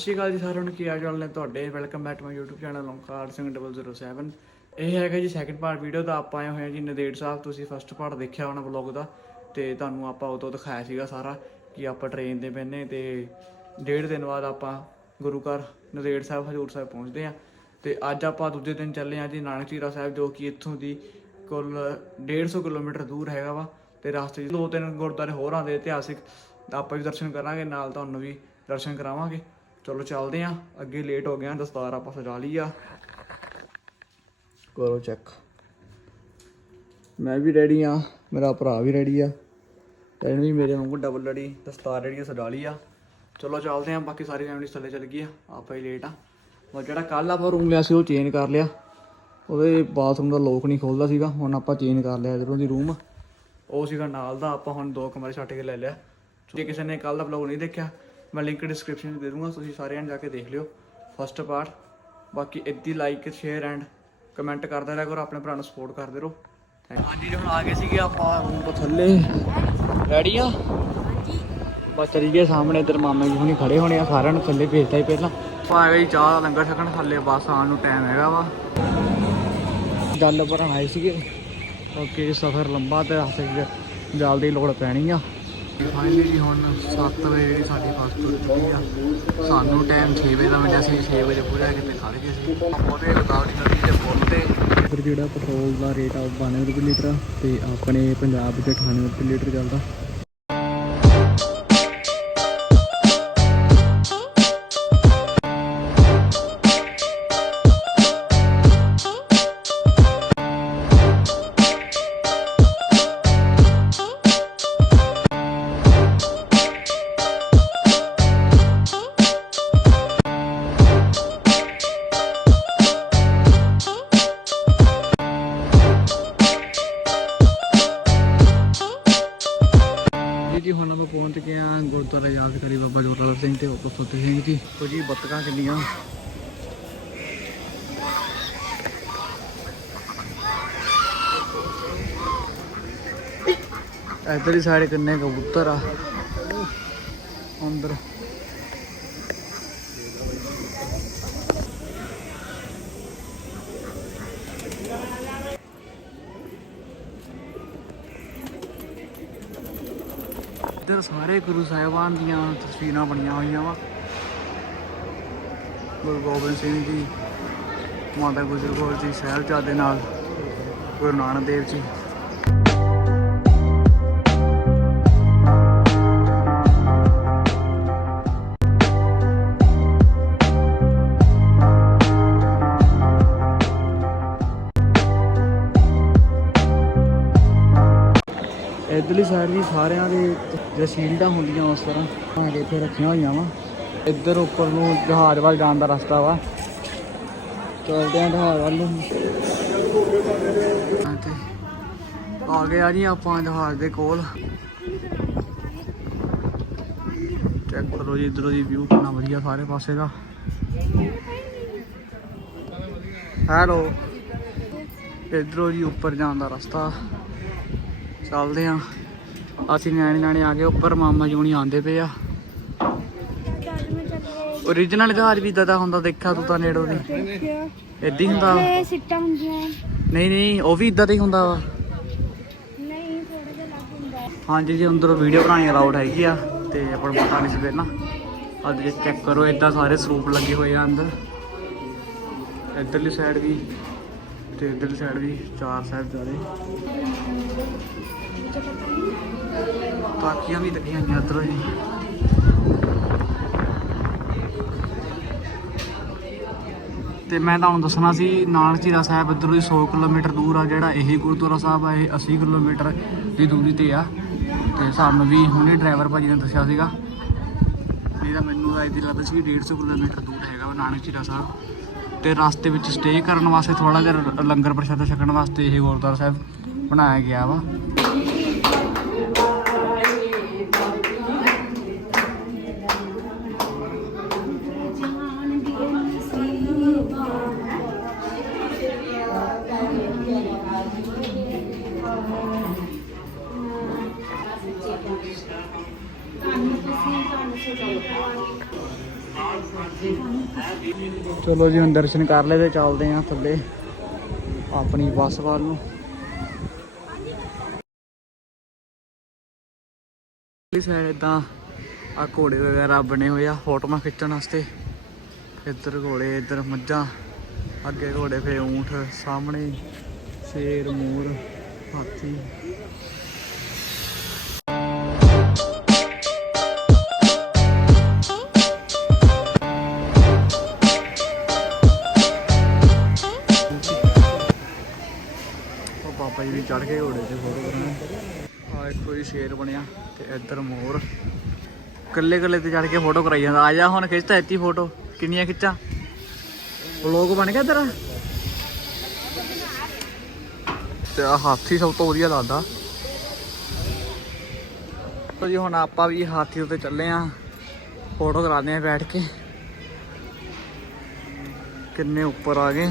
ਸਤਿ ਸ਼੍ਰੀ ਅਕਾਲ ਜੀ ਸਾਰਿਆਂ ਨੂੰ, ਕੀ ਹਾਲ ਚਾਲ ਨੇ ਤੁਹਾਡੇ? Welcome back to my YouTube channel Onkar Singh 007 ਇਹ ਹੈਗਾ ਜੀ ਸੈਕਿੰਡ ਪਾਰਟ ਵੀਡੀਓ ਦਾ, ਆਪਾਂ ਆਏ ਹੋਏ ਹਾਂ ਜੀ ਨਦੇੜ ਸਾਹਿਬ, ਤੁਸੀਂ ਫਸਟ ਪਾਰਟ ਦੇਖਿਆ ਹੋਣਾ ਵਲੌਗ ਦਾ। ਤੇ ਤੁਹਾਨੂੰ ਆਪਾਂ ਉਦੋਂ ਦਿਖਾਇਆ ਸੀਗਾ ਸਾਰਾ ਕਿ ਆਪਾਂ ਟ੍ਰੇਨ ਦੇ ਬੈਨੇ ਤੇ ਡੇਢ ਦਿਨ ਬਾਅਦ ਆਪਾਂ ਗੁਰੂ ਘਰ ਨਦੇੜ ਸਾਹਿਬ, ਹਜੂਰ ਸਾਹਿਬ ਪਹੁੰਚਦੇ ਆ ਤੇ ਅੱਜ ਆਪਾਂ ਦੂਜੇ ਦਿਨ ਚੱਲੇ ਆ ਜੀ ਨਾਨਕ ਚੀਰਾ ਸਾਹਿਬ, ਜੋ ਕਿ ਇੱਥੋਂ ਦੀ ਕੁੱਲ 150 ਕਿਲੋਮੀਟਰ ਦੂਰ ਹੈਗਾ ਵਾ। ਤੇ ਰਸਤੇ 'ਚ ਦੋ ਤਿੰਨ ਗੁਰਦੁਆਰੇ ਹੋਰ ਆਉਂਦੇ ਇਤਿਹਾਸਿਕ, ਆਪਾਂ ਵੀ ਦਰਸ਼ਨ ਕਰਾਂਗੇ, ਨਾਲ ਤੁਹਾਨੂੰ ਵੀ ਦਰਸ਼ਨ ਕਰਾਵਾਂਗੇ। ਚਲੋ ਚੱਲਦੇ ਆ। ਅੱਗੇ ਲੇਟ ਹੋ ਗਿਆ ਦਸਤਾਰ ਆਪਾਂ ਸਜਾ ਲਈ ਆ। ਕਰੋ ਚੈੱਕ ਮੈਂ ਵੀ ਰੈਡੀ ਆ, ਮੇਰਾ ਭਰਾ ਵੀ ਰੈਡੀ ਆ। ਤੈਨੂੰ ਵੀ ਮੇਰੇ ਵਾਂਗੂ ਡਬਲ ਲੜੀ ਦਸਤਾਰ ਜਿਹੜੀ ਆ ਸਜਾ ਲਈ ਆ। ਚਲੋ ਚੱਲਦੇ ਆ, ਬਾਕੀ ਸਾਰੀ ਫੈਮਿਲੀ ਥੱਲੇ ਚੱਲ ਗਈ ਆ। ਆਪਾਂ ਹੀ ਲੇਟ ਆ। ਉਹ ਜਿਹੜਾ ਕੱਲ ਆਪਾਂ ਰੂਮ ਲਿਆ ਸੀ, ਉਹ ਚੇਂਜ ਕਰ ਲਿਆ। ਉਹਦੇ ਬਾਥਰੂਮ ਦਾ ਲੋਕ ਨਹੀਂ ਖੋਲਦਾ ਸੀਗਾ। ਹੁਣ ਆਪਾਂ ਚੇਂਜ ਕਰ ਲਿਆ ਇਧਰੋਂ ਦੀ ਰੂਮ ਉਹ ਸੀਗਾ ਨਾਲ ਦਾ, ਆਪਾਂ ਹੁਣ ਦੋ ਕਮਰੇ ਛੱਡ ਕੇ ਲੈ ਲਿਆ। ਜੇ ਕਿਸੇ ਨੇ ਕੱਲ ਦਾ ਵਲੌਗ ਨਹੀਂ ਦੇਖਿਆ ਮੈਂ ਲਿੰਕ ਡਿਸਕ੍ਰਿਪਸ਼ਨ 'ਚ ਦੇ ਦੂੰਗਾ ਤੁਸੀਂ ਸਾਰਿਆਂ ਨੇ ਜਾ ਕੇ ਦੇਖ ਲਿਓ ਫਸਟ ਪਾਰਟ ਬਾਕੀ ਇੱਦੀ ਲਾਈਕ ਸ਼ੇਅਰ ਐਂਡ ਕਮੈਂਟ ਕਰਦੇ ਰਿਹਾ ਕਰੋ ਆਪਣੇ ਭਰਾ ਨੂੰ ਸਪੋਰਟ ਕਰਦੇ ਰਹੋ। ਹਾਂਜੀ ਜੀ ਹੁਣ ਆ ਗਏ ਸੀਗੇ ਆਪਾਂ। ਰੂਮ ਤੋਂ ਥੱਲੇ। ਰੈਡੀ ਆ? ਬਸ ਚਲੀ ਗਏ ਸਾਹਮਣੇ ਇਧਰ ਮਾਮਾ ਜੀ ਹੁਣੀ ਖੜੇ ਹੋਣੇ ਆ ਸਾਰਿਆਂ ਨੂੰ ਥੱਲੇ ਭੇਜਤਾ ਹੀ ਪਹਿਲਾਂ। ਆਪਾਂ ਆ ਗਏ ਚਾਹ ਦਾ ਲੰਗਰ ਛਕਣ ਥੱਲੇ ਬਸ ਆਉਣ ਨੂੰ ਟਾਈਮ ਹੈਗਾ ਵਾ। ਗੱਲ ਪਰ ਆਏ ਸੀਗੇ। ਓਕੇ ਸਫ਼ਰ ਲੰਬਾ ਤੇ ਰਸਤੇ 'ਚ ਜਲ ਦੀ ਲੋੜ ਪੈਣੀ ਆ। ਫਾਈਨਲੀ ਜੀ ਹੁਣ 7 ਵਜੇ ਜਿਹੜੀ ਸਾਡੀ ਬੱਸ ਤੁਰ ਚੁੱਕੀ ਆ। ਸਾਨੂੰ ਟਾਈਮ 6 ਵਜੇ ਦਾ ਮਿਲਿਆ ਸੀ 6 ਵਜੇ ਪੂਰਾ ਕਿਤੇ ਖੜ ਗਏ ਸੀ। ਉਹਦੇ ਰਕਾਵਟੀ ਨਦੀ ਦੇ ਪੁੱਲ ਤੇ ਫਿਰ ਜਿਹੜਾ ਪੈਟਰੋਲ ਦਾ ਰੇਟ ਆ ਉਹ 92 ਰੁਪਏ ਲੀਟਰ ਆ ਤੇ ਆਪਣੇ ਪੰਜਾਬ ਵਿੱਚ 98 ਰੁਪਏ ਲੀਟਰ ਚੱਲਦਾ। ਤੋ ਕਿੰਨੀਆਂ। ਇੱਧਰ ਹੀ ਸਾਈਡ ਕਿੰਨੇ ਕਬੂਤਰ ਆ। ਅੰਦਰ। ਇੱਧਰ ਸਾਰੇ ਗੁਰੂ ਸਾਹਿਬਾਨ ਦੀਆਂ ਤਸਵੀਰਾਂ ਬਣੀਆਂ ਹੋਈਆਂ ਵਾ। ਗੁਰੂ ਗੋਬਿੰਦ ਸਿੰਘ ਜੀ, ਮਾਤਾ ਗੁਜਰ ਕੌਰ ਜੀ, ਸਾਹਿਬਜ਼ਾਦੇ ਨਾਲ ਗੁਰੂ ਨਾਨਕ ਦੇਵ ਜੀ। ਇਧਰਲੀ ਸਾਈਡ ਵੀ ਸਾਰਿਆਂ ਦੇ ਜਿਹੜੇ ਹੁੰਦੀਆਂ ਉਸ ਤਰ੍ਹਾਂ। ਭਾਵੇਂ ਇੱਥੇ ਰੱਖੀਆਂ ਹੋਈਆਂ ਵਾ। ਇੱਧਰ ਉੱਪਰ ਨੂੰ ਜਹਾਜ਼ ਵੱਲ ਜਾਣ ਦਾ ਰਸਤਾ ਵਾ। ਚਲਦੇ ਆਂ ਜਹਾਜ਼ ਵੱਲ ਨੂੰ। ਆ ਗਏ ਆ ਜੀ ਆਪਾਂ ਜਹਾਜ਼ ਦੇ ਕੋਲ। ਚੈੱਕ ਕਰੋ ਜੀ ਇਧਰੋਂ ਜੀ ਵਿਊ ਕਿੰਨਾ ਵਧੀਆ ਸਾਰੇ ਪਾਸੇ ਦਾ। ਹੈਲੋ ਇਧਰੋਂ ਜੀ ਉੱਪਰ ਜਾਣ ਦਾ ਰਸਤਾ। ਚੱਲਦੇ ਆ। ਅਸੀਂ ਨਿਆਣੇ ਨਿਆਣੇ ਆ ਗਏ, ਉੱਪਰ ਮਾਮਾ ਜੀ ਹੁਣੀ ਆਂਦੇ ਪਏ ਆ। ਓਰੀਜਨਲ ਜਹਾਜ਼ ਵੀ ਇਦਾਂ ਦਾ ਹੁੰਦਾ ਦੇਖਿਆ ਤੂੰ ਤਾਂ ਨੇੜੋਂ ਦੀ ਏਦਾਂ ਹੀ ਹੁੰਦਾ ਵਾ। ਇਹ ਸਿੱਟਾਂ ਹੁੰਦੀਆਂ। ਨਹੀਂ ਨਹੀਂ ਉਹ ਵੀ ਇਦਾਂ ਦਾ ਹੀ ਹੁੰਦਾ ਵਾ ਨਹੀਂ ਥੋੜਾ ਜਿਹਾ ਲੱਗ ਹੁੰਦਾ। ਹਾਂਜੀ ਜੀ ਅੰਦਰੋਂ ਵੀਡੀਓ ਬਣਾਉਣੀ ਅਲਾਉਡ ਹੈਗੀ ਆ ਤੇ ਆਪਾਂ ਨੂੰ ਪਤਾ ਨਹੀਂ ਸੀ ਪਹਿਲਾਂ ਅੱਜ ਜੇ ਚੈੱਕ ਕਰੋ ਇਦਾਂ ਸਾਰੇ ਸਰੂਪ ਲੱਗੇ ਹੋਏ ਆ ਅੰਦਰ ਇੱਧਰਲੀ ਸਾਈਡ ਵੀ ਤੇ ਇੱਧਰਲੀ ਸਾਈਡ ਵੀ ਚਾਰ ਸਾਹਿਬ ਤਾਕੀਆਂ ਵੀ ਲੱਗੀਆਂ ਹੋਈਆਂ ਇੱਧਰੋਂ ਜੀ ਤੇ ਮੈਂ ਤੁਹਾਨੂੰ ਦੱਸਣਾ ਸੀ ਨਾਨਕ ਝੀਰਾ ਸਾਹਿਬ ਇੱਧਰੋਂ ਦੀ 100 ਕਿਲੋਮੀਟਰ ਦੂਰ ਆ, ਜਿਹੜਾ ਇਹੀ ਗੁਰਦੁਆਰਾ ਸਾਹਿਬ ਆ, ਇਹ 80 ਕਿਲੋਮੀਟਰ ਦੀ ਦੂਰੀ ਤੇ ਆ। ਤੇ ਸਾਨੂੰ ਵੀ ਹੁਣੇ ਡਰਾਈਵਰ ਭਾਜੀ ਨੇ ਦੱਸਿਆ ਸੀਗਾ। ਨਹੀਂ ਤਾਂ ਮੈਨੂੰ ਤਾਂ ਇਹਦੀ ਲੱਗਦਾ ਸੀ ਕਿ 150 ਕਿਲੋਮੀਟਰ ਦੂਰ ਹੈਗਾ ਵਾ ਨਾਨਕ ਝੀਰਾ ਸਾਹਿਬ। ਤੇ ਰਸਤੇ ਵਿੱਚ ਸਟੇ ਕਰਨ ਵਾਸਤੇ ਥੋੜਾ ਜਿਹਾ ਲੰਗਰ ਪ੍ਰਸ਼ਾਦਾ ਛਕਣ ਵਾਸਤੇ ਇਹ ਗੁਰਦੁਆਰਾ ਸਾਹਿਬ ਬਣਾਇਆ ਗਿਆ ਵਾ। ਚਲੋ ਜੀ, ਹੁਣ ਦਰਸ਼ਨ ਕਰ ਲਏ ਤੇ ਚੱਲਦੇ ਆਂ ਥੱਲੇ ਆਪਣੀ ਬੱਸ ਵੱਲ ਨੂੰ। ਇਸ ਸਾਈਡ ਇਦਾਂ ਆ ਘੋੜੇ ਵਗੈਰਾ ਬਣੇ ਹੋਏ ਆ, ਫੋਟੋਆਂ ਖਿੱਚਣ ਵਾਸਤੇ। ਇੱਧਰ ਘੋੜੇ, ਇੱਧਰ ਮੱਝਾਂ, ਅੱਗੇ ਘੋੜੇ ਫੇ ਊਂਠ, ਸਾਹਮਣੇ ਸ਼ੇਰ, ਮੂਰ, ਹਾਥੀ। ਚੜ ਕੇ ਘੋੜੇ ਤੇ ਫੋਟੋ ਕਰਾਉਣਾ ਆ ਇੱਕੋ ਜੀ, ਸ਼ੇਰ ਬਣਿਆ ਤੇ ਇੱਧਰ ਮੋਰ। ਕੱਲੇ ਕੱਲੇ ਤੇ ਚੜ ਕੇ ਫੋਟੋ ਕਰਾਈ ਜਾਂਦਾ। ਆ ਜਾ ਹੁਣ ਖਿੱਚਤਾ ਇੱਤੀ ਫੋਟੋ। ਕਿੰਨੀਆਂ ਖਿੱਚਾਂ? ਵਲੋਗ ਬਣ ਗਿਆ ਤੇਰਾ? ਤੇ ਆ ਹਾਥੀ ਸਭ ਤੋਂ ਵਧੀਆ ਲੱਗਦਾ। ਤੋ ਜੀ, ਹੁਣ ਆਪਾਂ ਵੀ ਹਾਥੀ ਉੱਤੇ ਚੱਲੇ ਆ। ਫੋਟੋ ਕਰਾਉਂਦੇ ਆ ਬੈਠ ਕੇ। ਕਿੰਨੇ ਉੱਪਰ ਆ ਗਏ।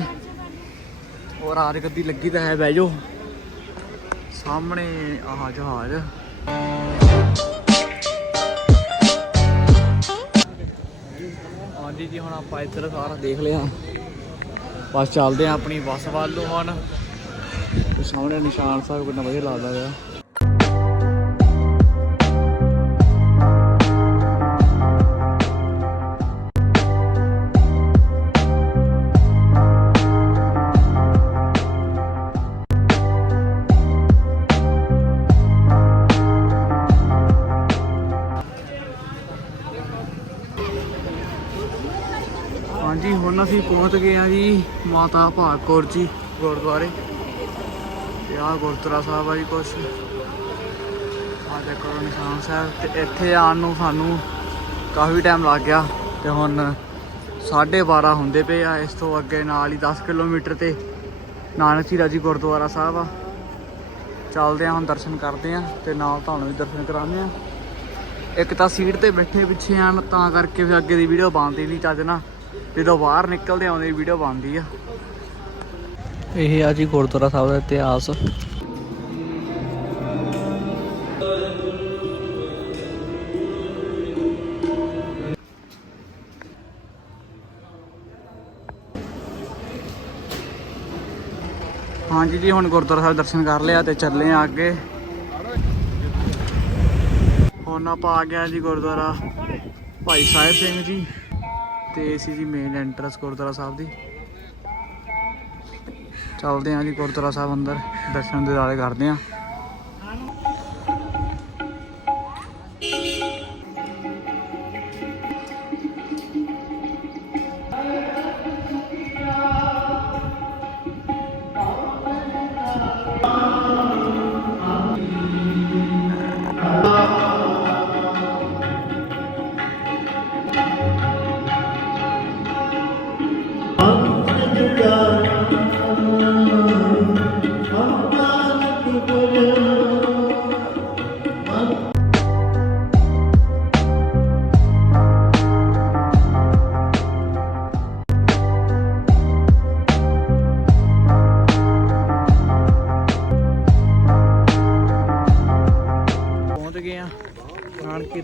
ਔਰ ਆਜ ਗੱਦੀ ਲੱਗੀ ਤਾਂ ਹੈ, ਬਹਿ ਜਾਓ। ਸਾਹਮਣੇ ਆਹ ਜਹਾਜ਼। ਹਾਂਜੀ ਜੀ, ਹੁਣ ਆਪਾਂ ਇੱਧਰ ਸਾਰਾ ਦੇਖ ਲਿਆ। ਬਸ ਚੱਲਦੇ ਆ ਆਪਣੀ ਬੱਸ ਵੱਲ ਨੂੰ ਹੁਣ। ਸਾਹਮਣੇ ਨਿਸ਼ਾਨ ਸਾਹਿਬ ਕਿੰਨਾ ਵਧੀਆ ਲੱਗਦਾ ਪਿਆ। ਪਹੁੰਚ ਗਏ ਆ ਜੀ ਮਾਤਾ ਭਾਗਕੌਰ ਜੀ ਗੁਰਦੁਆਰੇ। ਤੇ ਆਹ ਗੁਰਦੁਆਰਾ ਸਾਹਿਬ ਆ ਜੀ ਕੁਛ। ਆ ਦੇਖੋ ਨਿਸ਼ਾਨ ਸਾਹਿਬ। ਤੇ ਇੱਥੇ ਆਉਣ ਨੂੰ ਸਾਨੂੰ ਕਾਫੀ ਟਾਈਮ ਲੱਗ ਗਿਆ। ਤੇ ਹੁਣ 12:30 ਹੁੰਦੇ ਪਏ ਆ। ਇਸ ਤੋਂ ਅੱਗੇ ਨਾਲ ਹੀ 10 ਕਿਲੋਮੀਟਰ ਤੇ ਨਾਨਕ ਝੀਰਾ ਜੀ ਗੁਰਦੁਆਰਾ ਸਾਹਿਬ ਆ। ਚੱਲਦੇ ਆ ਹੁਣ ਦਰਸ਼ਨ ਕਰਦੇ ਆ ਤੇ ਨਾਲ ਤੁਹਾਨੂੰ ਵੀ ਦਰਸ਼ਨ ਕਰਾਉਂਦੇ ਆ। ਇੱਕ ਤਾਂ ਸੀਟ ਤੇ ਬੈਠੇ ਪਿੱਛੇ ਆਣ ਤਾਂ ਕਰਕੇ ਫਿਰ ਅੱਗੇ ਦੀ ਵੀਡੀਓ ਬਣਦੀ ਨਹੀਂ ਚੱਜ ਨਾ ਜਦੋਂ ਬਾਹਰ ਨਿਕਲਦੇ ਆਉਂਦੇ ਵੀਡੀਓ ਬਣਦੀ ਆ। ਇਹ ਆ ਜੀ ਗੁਰਦੁਆਰਾ ਸਾਹਿਬ ਦਾ ਇਤਿਹਾਸ। ਹਾਂਜੀ ਜੀ ਹੁਣ ਗੁਰਦੁਆਰਾ ਸਾਹਿਬ ਦਰਸ਼ਨ ਕਰ ਲਿਆ ਤੇ ਚੱਲੇ ਆ ਅੱਗੇ। ਹੁਣ ਆਪਾਂ ਆ ਗਿਆ ਜੀ ਗੁਰਦੁਆਰਾ ਭਾਈ ਸਾਹਿਬ ਸਿੰਘ ਜੀ। ਤੇ ਸੀ ਜੀ ਮੇਨ ਐਂਟਰੈਂਸ ਗੁਰਦੁਆਰਾ ਸਾਹਿਬ ਦੀ। ਚੱਲਦੇ ਆ ਜੀ ਗੁਰਦੁਆਰਾ ਸਾਹਿਬ ਅੰਦਰ। ਦਰਸ਼ਨ ਦੇ ਦਾਲੇ ਕਰਦੇ ਆ।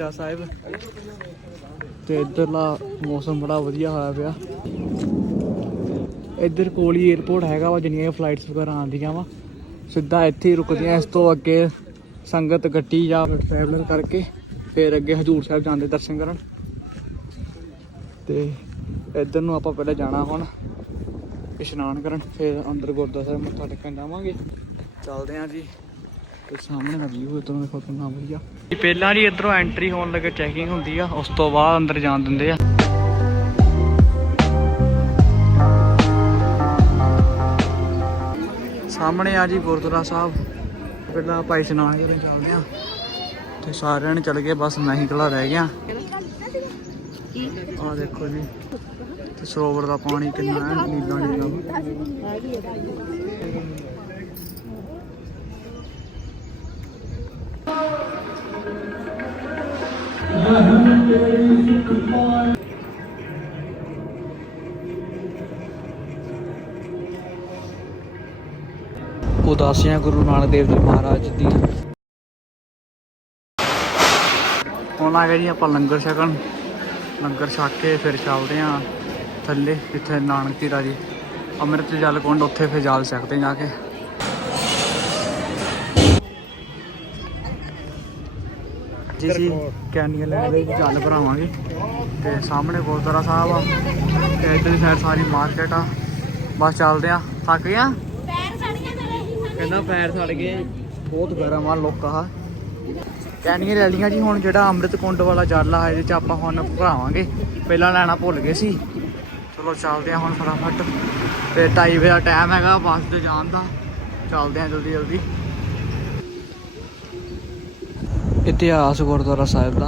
ਨਾਨਕੀਰਾ ਸਾਹਿਬ। ਤੇ ਇੱਧਰਲਾ ਮੌਸਮ ਬੜਾ ਵਧੀਆ ਹੋਇਆ ਪਿਆ। ਇੱਧਰ ਕੋਲ ਹੀ 에어ਪੋਰਟ ਹੈਗਾ ਵਾ, ਜਿੰਨੀਆਂ ਫਲਾਈਟਸ ਵਗੈਰਾ ਆਉਂਦੀਆਂ ਵਾ। ਸਿੱਧਾ ਇੱਥੇ ਹੀ ਰੁਕਦੀਆਂ, ਇਸ ਤੋਂ ਅੱਗੇ ਸੰਗਤ ਗੱਡੀ ਜਾਂ ਟਰੈਵਲਰ ਕਰਕੇ ਫਿਰ ਅੱਗੇ ਹਜੂਰ ਸਾਹਿਬ ਜਾਂਦੇ ਦਰਸ਼ਨ ਕਰਨ। ਤੇ ਇੱਧਰ ਨੂੰ ਆਪਾਂ ਪਹਿਲਾਂ ਜਾਣਾ ਹੁਣ, ਇਸ਼ਨਾਨ ਕਰਨ, ਫਿਰ ਅੰਦਰ ਗੁਰਦੁਆਰਾ ਸਾਹਿਬ ਮੱਥਾ ਟੇਕਣ ਜਾਵਾਂਗੇ। ਚੱਲਦੇ ਆਂ ਜੀ, ਤੇ ਸਾਹਮਣੇ ਦਾ ਵਿਊ ਇਧਰੋਂ ਦੇਖੋ ਕਿੰਨਾ ਵਧੀਆ। ਪਹਿਲਾਂ ਜੀ ਇਧਰੋਂ ਐਂਟਰੀ ਹੋਣ ਲੱਗੇ ਚੈਕਿੰਗ ਹੁੰਦੀ ਆ, ਉਸ ਤੋਂ ਬਾਅਦ ਅੰਦਰ ਜਾਣ ਦਿੰਦੇ ਆ। ਸਾਹਮਣੇ ਆ ਜੀ ਗੁਰਦੁਆਰਾ ਸਾਹਿਬ। ਪਹਿਲਾਂ ਭਾਈ ਸਨਾਨ ਕਰਨ ਚੱਲਦੇ ਆ, ਤੇ ਸਾਰਿਆਂ ਨੇ ਚੱਲ ਗਏ, ਬਸ ਮੈਂ ਹੀ ਇਕੱਲਾ ਰਹਿ ਗਿਆ। ਆ ਦੇਖੋ ਜੀ, ਤੇ ਸਰੋਵਰ ਦਾ ਪਾਣੀ ਕਿੰਨਾ ਨੀਲਾ ਨੀਲਾ। ਉਦਾਸੀਆਂ ਗੁਰੂ ਨਾਨਕ ਦੇਵ ਜੀ ਮਹਾਰਾਜ ਦੀ। ਹੁਣ ਆ ਗਏ ਜੀ ਆਪਾਂ ਲੰਗਰ ਛਕਣ। ਲੰਗਰ ਛਕ ਕੇ ਫਿਰ ਚੱਲਦੇ ਆ ਥੱਲੇ, ਜਿੱਥੇ ਨਾਨਕ ਧੀਰਾ ਜੀ ਅੰਮ੍ਰਿਤ ਜਲ ਕੁੰਡ, ਉੱਥੇ ਫਿਰ ਜਲ ਸਕਦੇ ਜਾ ਕੇ। ਜੀ ਜੀ ਕੈਨੀਆਂ ਲੈਣ ਲਈ ਜਲ ਭਰਾਵਾਂਗੇ। ਤੇ ਸਾਹਮਣੇ ਗੁਰਦੁਆਰਾ ਸਾਹਿਬ ਆ। ਤੇ ਇੱਧਰ ਦੀ ਸਾਈਡ ਸਾਰੀ ਮਾਰਕੀਟ ਆ। ਬਸ ਚੱਲਦੇ ਆ। ਥੱਕ ਗਿਆ ਪੈਰ ਸੜ ਗਏ ਮੇਰੇ ਕਹਿੰਦਾ ਪੈਰ ਸੜ ਗਏ। ਬਹੁਤ ਗਰਮ ਆ ਲੋਕਾਂ ਆ ਕੈਨੀਆਂ ਲੈ ਲਈਆਂ ਜੀ, ਹੁਣ ਜਿਹੜਾ ਅੰਮ੍ਰਿਤ ਕੁੰਡ ਵਾਲਾ ਜਲ ਆ, ਇਹਦੇ ਚ ਆਪਾਂ ਹੁਣ ਭਰਾਵਾਂਗੇ। ਪਹਿਲਾਂ ਲੈਣਾ ਭੁੱਲ ਗਏ ਸੀ। ਚਲੋ ਚੱਲਦੇ ਆ ਹੁਣ ਫਟਾਫਟ। ਤੇ 2:30 ਵਜੇ ਦਾ ਟਾਈਮ ਹੈਗਾ ਬੱਸ ਤੇ ਜਾਣ ਦਾ। ਚੱਲਦੇ ਆ ਜਲਦੀ ਜਲਦੀ ਇਤਿਹਾਸ ਗੁਰਦੁਆਰਾ ਸਾਹਿਬ ਦਾ।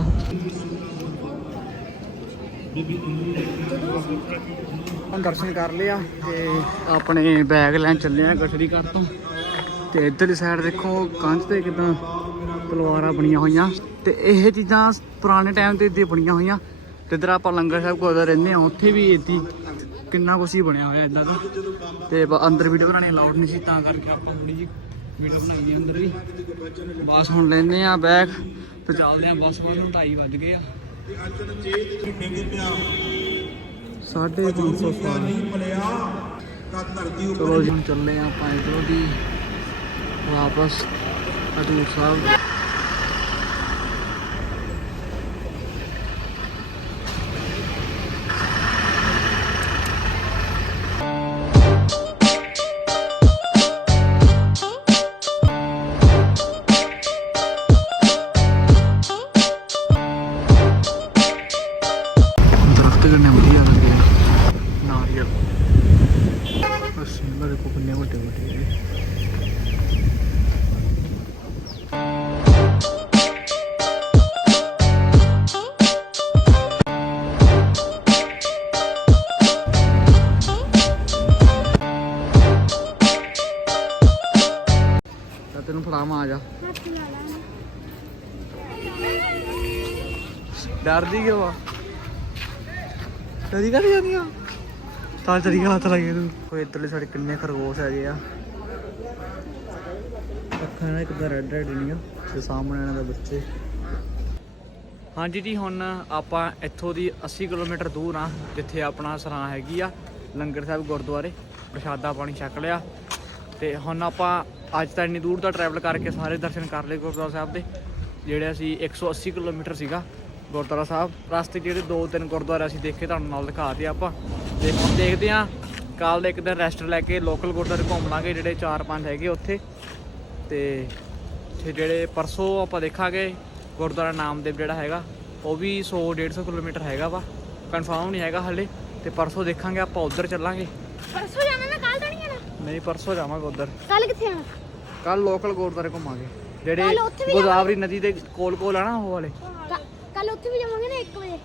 ਹੁਣ ਦਰਸ਼ਨ ਕਰ ਲਿਆ ਤੇ ਆਪਣੇ ਬੈਗ ਲੈਣ ਚੱਲੇ ਆ ਗਠੜੀ ਘਰ ਤੋਂ। ਤੇ ਇੱਧਰਲੀ ਸਾਈਡ ਦੇਖੋ, ਕੰਧ ਤੇ ਕਿਦਾਂ ਤਲਵਾਰਾਂ ਬਣੀਆਂ ਹੋਈਆਂ। ਤੇ ਇਹ ਚੀਜ਼ਾਂ ਪੁਰਾਣੇ ਟਾਈਮ ਤੇ ਇੱਥੇ ਬਣੀਆਂ ਹੋਈਆਂ। ਤੇ ਇੱਧਰ ਆਪਾਂ ਲੰਗਰ ਸਾਹਿਬ ਕੋਲ ਰਹਿੰਦੇ ਆ, ਉੱਥੇ ਵੀ ਇੱਦੀ ਕਿੰਨਾ ਕੁਛ ਹੀ ਬਣਿਆ ਹੋਇਆ ਇਦਾਂ ਦਾ। ਤੇ ਅੰਦਰ ਵੀਡੀਓ ਬਣਾਉਣੀ ਅਲਾਉਡ ਨਹੀਂ ਸੀ, ਤਾਂ ਕਰਕੇ ਆਪਾਂ ਥੋੜੀ ਜੀ ਵੀਡੀਓ ਬਣਾਈ ਅੰਦਰ ਵੀ। ਬਸ ਹੁਣ ਲੈਨੇ ਆ ਬੈਗ ਤੇ ਚੱਲਦੇ ਆ ਬੱਸ ਵੱਲ ਨੂੰ 2:30 ਵੱਜ ਗਏ ਆ। ਸਾਢੇ 500 ਸਾਲ ਚਲੋ ਜੀ ਚੱਲੇ ਆ ਇਧਰੋਂ ਦੀ। ਵਾਪਸ ਹਜੂਰ ਸਾਹਿਬ। ਡਰਦੀ ਕਿਉਂ ਆ? ਕਦੀ ਕਦੀ ਜਾਂਦੀਆਂ ਤਾਂ ਤੇਰੀ ਹੱਥ ਲੱਗੇ ਤੂੰ। ਕੋਈ ਇੱਧਰਲੇ ਸਾਡੇ ਕਿੰਨੇ ਖਰਗੋਸ਼ ਹੈਗੇ ਆ। ਅੱਖਾਂ ਨਾਲ ਕਿਦਾਂ ਰੈੱਡ ਰੈੱਡ ਨਹੀਂ ਆ, ਤੇ ਸਾਹਮਣੇ ਇਹਨਾਂ ਦੇ ਬੱਚੇ। ਹਾਂਜੀ ਜੀ, ਹੁਣ ਆਪਾਂ ਇੱਥੋਂ ਦੀ 80 ਕਿਲੋਮੀਟਰ ਦੂਰ ਆ, ਜਿੱਥੇ ਆਪਣਾ ਸਰਾਂ ਹੈਗੀ ਆ, ਲੰਗਰ ਸਾਹਿਬ ਗੁਰਦੁਆਰੇ, ਪ੍ਰਸ਼ਾਦਾ ਪਾਣੀ ਛਕ ਲਿਆ। ਤੇ ਹੁਣ ਆਪਾਂ ਅੱਜ ਤਾਂ ਇੰਨੀ ਦੂਰ ਦਾ ਟਰੈਵਲ ਕਰਕੇ ਸਾਰੇ ਦਰਸ਼ਨ ਕਰ ਲਏ ਗੁਰਦੁਆਰਾ ਸਾਹਿਬ ਦੇ, ਜਿਹੜੇ ਅਸੀਂ 180 ਕਿਲੋਮੀਟਰ ਸੀਗਾ ਗੁਰਦੁਆਰਾ ਸਾਹਿਬ। ਰਸਤੇ ਜਿਹੜੇ ਦੋ ਤਿੰਨ ਗੁਰਦੁਆਰੇ ਅਸੀਂ ਦੇਖੇ, ਤੁਹਾਨੂੰ ਨਾਲ ਦਿਖਾਤੇ ਆਪਾਂ। ਤੇ ਹੁਣ ਦੇਖਦੇ ਆ ਕੱਲ ਇੱਕ ਦਿਨ ਰੈਸਟ ਲੈ ਕੇ ਲੋਕਲ ਗੁਰਦੁਆਰੇ ਘੁੰਮ ਲਾਂਗੇ, ਜਿਹੜੇ 4-5 ਹੈਗੇ ਉੱਥੇ। ਤੇ ਤੇ ਜਿਹੜੇ ਪਰਸੋਂ ਆਪਾਂ ਦੇਖਾਂਗੇ, ਗੁਰਦੁਆਰਾ ਨਾਮਦੇਵ ਜਿਹੜਾ ਹੈਗਾ, ਉਹ ਵੀ 100 150 ਕਿਲੋਮੀਟਰ ਹੈਗਾ ਵਾ। ਕਨਫਰਮ ਨਹੀਂ ਹੈਗਾ ਹਲੇ। ਤੇ ਪਰਸੋਂ ਦੇਖਾਂਗੇ ਆਪਾਂ, ਉਧਰ ਚੱਲਾਂਗੇ। ਪਰਸੋਂ ਜਾਣਾ ਨਹੀਂ ਪਰਸੋਂ ਜਾਵਾਂਗੇ ਉਧਰ। ਕੱਲ ਕਿੱਥੇ ਆਣਾ ਕੱਲ ਲੋਕਲ ਗੁਰਦੁਆਰੇ ਘੁੰਮਾਂਗੇ। ਜਿਹੜੇ ਕੱਲ੍ਹ ਉੱਥੇ ਵੀ ਗੋਦਾਵਰੀ ਨਦੀ ਦੇ ਕੋਲ ਕੋਲ ਆ ਨਾ ਉਹ ਵਾਲੇ। ਕੱਲ ਉੱਥੇ ਵੀ ਜਾਵਾਂਗੇ ਨਾ 1 ਵਜੇ।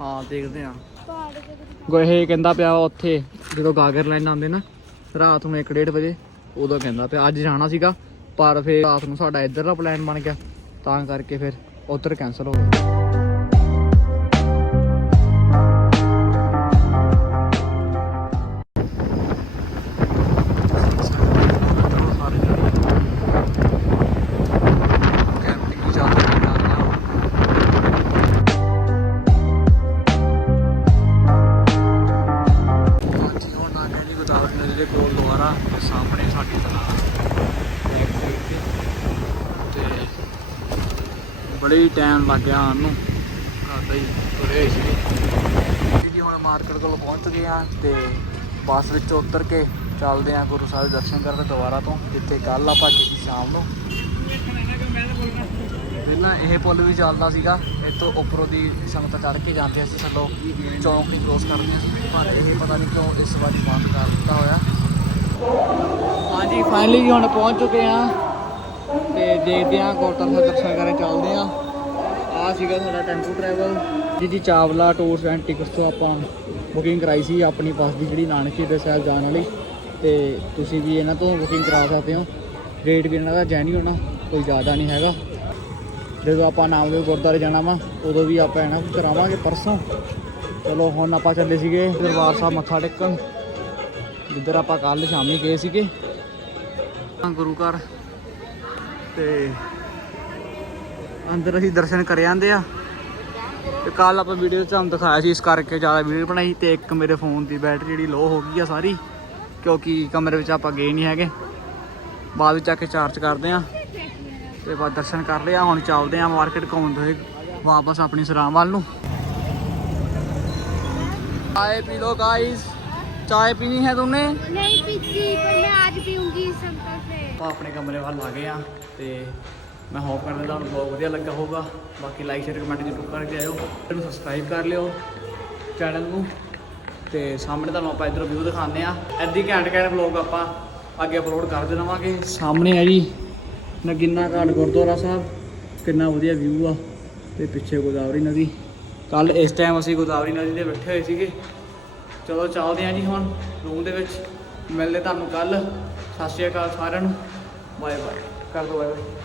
ਹਾਂ ਦੇਖਦੇ ਆ ਪਹਾੜ ਤੇ। ਗੋਹੇ ਕਹਿੰਦਾ ਪਿਆ ਉੱਥੇ ਜਦੋਂ ਗਾਗਰ ਲਾਈਨ ਆਉਂਦੇ ਨਾ ਰਾਤ ਨੂੰ 1:30 ਵਜੇ ਉਦੋਂ ਕਹਿੰਦਾ ਪਿਆ ਅੱਜ ਜਾਣਾ ਸੀਗਾ ਪਰ ਫਿਰ ਰਾਤ ਨੂੰ ਸਾਡਾ ਇੱਧਰ ਦਾ ਪਲਾਨ ਬਣ ਗਿਆ। ਤਾਂ ਕਰਕੇ ਫਿਰ ਉੱਧਰ ਕੈਨਸਲ ਹੋ ਗਿਆ। ਬੜੀ ਗਿਆ ਨੂੰ। ਰਾਤਾਂ ਹੀ ਤੁਰੇ ਹੋਏ ਜੀ, ਹੁਣ ਮਾਰਕੀਟ ਕੋਲ ਪਹੁੰਚ ਗਏ ਆ ਤੇ ਬੱਸ ਵਿੱਚ ਉਤਰ ਕੇ ਚੱਲਦੇ ਆ ਗੁਰੂ ਸਾਹਿਬ ਦੇ ਦਰਸ਼ਨ ਕਰਨ ਦੁਬਾਰਾ ਤੋਂ, ਜਿੱਥੇ ਕੱਲ ਆਪਾਂ ਗਏ ਸੀ ਸ਼ਾਮ ਨੂੰ। ਪਹਿਲਾਂ ਇਹ ਪੁਲ ਵੀ ਚੱਲਦਾ ਸੀਗਾ, ਇੱਥੋਂ ਉੱਪਰੋਂ ਦੀ ਸੰਗਤ ਚੜ੍ਹ ਕੇ ਜਾਂਦੇ ਸੀ ਥੱਲੋਂ ਚੌਂਕ ਨਹੀਂ ਕ੍ਰੋਸ ਕਰਦੀਆਂ ਸੀ। ਪਰ ਇਹ ਪਤਾ ਨਹੀਂ ਕਿਉਂ ਇਸ ਵਾਰੀ ਬੰਦ ਕਰ ਦਿੱਤਾ ਹੋਇਆ। ਹਾਂਜੀ ਫਾਈਨਲੀ ਹੁਣ ਪਹੁੰਚ ਚੁੱਕੇ ਆ ਤੇ ਦੇਖਦੇ ਆ ਗੁਰਦੁਆਰਾ ਸਾਹਿਬ ਦਰਸ਼ਨ ਕਰਨ ਚੱਲਦੇ ਆ ਆ ਸੀਗਾ ਸਾਡਾ ਟੈਂਪੂ ਟਰੈਵਲ ਜਿਹਦੀ ਚਾਵਲਾ ਟੂਰਸ ਐਂਡ ਟਿਕਟਸ ਤੋਂ ਆਪਾਂ ਬੁਕਿੰਗ ਕਰਾਈ ਸੀ ਆਪਣੀ ਬੱਸ ਦੀ ਜਿਹੜੀ ਨਾਨਕੀ ਦੇ ਸਾਹਿਬ ਜਾਣ ਵਾਲੀ। ਤੇ ਤੁਸੀਂ ਵੀ ਇਹਨਾਂ ਤੋਂ ਬੁਕਿੰਗ ਕਰਾ ਸਕਦੇ ਹੋ। ਰੇਟ ਵੀ ਇਹਨਾਂ ਦਾ ਜੈਨੂਇਨ ਆ, ਕੋਈ ਜ਼ਿਆਦਾ ਨਹੀਂ ਹੈਗਾ। ਜਦੋਂ ਆਪਾਂ ਨਾਮਦੇਵ ਗੁਰਦੁਆਰੇ ਜਾਣਾ ਵਾ, ਉਦੋਂ ਵੀ ਆਪਾਂ ਇਹਨਾਂ ਨੂੰ ਕਰਾਵਾਂਗੇ ਪਰਸੋਂ। ਚਲੋ, ਹੁਣ ਆਪਾਂ ਚੱਲੇ ਸੀਗੇ ਦਰਬਾਰ ਸਾਹਿਬ ਮੱਥਾ ਟੇਕਣ। ਜਿੱਧਰ ਆਪਾਂ ਕੱਲ ਸ਼ਾਮੀ ਗਏ ਸੀਗੇ। ਗੁਰੂ ਘਰ। ਤੇ ਅੰਦਰ ਅਸੀਂ ਦਰਸ਼ਨ ਕਰ ਜਾਂਦੇ ਆ। ਤੇ ਕੱਲ ਆਪਾਂ ਵੀਡੀਓ ਚ ਤੁਹਾਨੂੰ ਦਿਖਾਇਆ ਸੀ ਇਸ ਕਰਕੇ ਜ਼ਿਆਦਾ ਵੀਡੀਓ ਬਣਾਈ ਤੇ ਇੱਕ ਮੇਰੇ ਫੋਨ ਦੀ ਬੈਟਰੀ ਜਿਹੜੀ ਲੋ ਹੋ ਗਈ ਆ ਸਾਰੀ ਕਿਉਂਕਿ ਕਮਰੇ ਵਿੱਚ ਆਪਾਂ ਗਏ ਨਹੀਂ ਹੈਗੇ। ਬਾਅਦ ਵਿੱਚ ਆ ਕੇ ਚਾਰਜ ਕਰਦੇ ਆ। ਤੇ ਬਾਅਦ ਦਰਸ਼ਨ ਕਰ ਲਿਆ ਹੁਣ ਚੱਲਦੇ ਆ ਮਾਰਕੀਟ ਘੁੰਮ ਦੇ ਵਾਪਸ ਆਪਣੀ ਸਰਾਮ ਵੱਲ ਨੂੰ। चाय ਪੀ लो गाइस चाय ਪੀਣੀ ਹੈ तुमने नहीं पीती पर मैं आज पीऊंगी संतोष से अपने कमरे वाल आ गए हैं ते ਮੈਂ ਹੋਪ ਕਰਦਾ ਤੁਹਾਨੂੰ ਬਹੁਤ ਵਧੀਆ ਲੱਗਾ ਹੋਊਗਾ। ਬਾਕੀ ਲਾਈਕ ਸ਼ੇਅਰ ਕਮੈਂਟ ਜ਼ਰੂਰ ਕਰਕੇ ਆਇਓ। ਇਹਨੂੰ ਸਬਸਕ੍ਰਾਈਬ ਕਰ ਲਿਓ। ਚੈਨਲ ਨੂੰ। ਤੇ ਸਾਹਮਣੇ ਤੁਹਾਨੂੰ ਆਪਾਂ ਇਧਰ ਵਿਊ ਦਿਖਾਉਂਦੇ ਆ ਐਦੀ ਘੈਂਟ ਘੈਂਟ ਵਲੌਗ ਆਪਾਂ ਅੱਗੇ ਅਪਲੋਡ ਕਰਦੇ ਰਵਾਂਗੇ ਸਾਹਮਣੇ ਆ ਜੀ, ਨਗਿੰਨਾ ਘਾਟ ਗੁਰਦੁਆਰਾ ਸਾਹਿਬ। ਕਿੰਨਾ ਵਧੀਆ ਵਿਊ ਆ। ਤੇ ਪਿੱਛੇ ਗੋਦਾਵਰੀ ਨਦੀ। ਕੱਲ ਇਸ ਟਾਈਮ ਅਸੀਂ ਗੋਦਾਵਰੀ ਨਦੀ ਦੇ ਬੈਠੇ ਹੋਏ ਸੀਗੇ। ਚਲੋ ਚੱਲਦੇ ਹਾਂ ਜੀ ਹੁਣ ਰੂਮ ਦੇ ਵਿੱਚ। ਮਿਲਦੇ ਤੁਹਾਨੂੰ ਕੱਲ ਸਤਿ ਸ਼੍ਰੀ ਅਕਾਲ ਸਾਰਿਆਂ ਨੂੰ। ਬਾਏ ਬਾਏ ਕਰ ਦੋ ਬਾਏ ਬਾਏ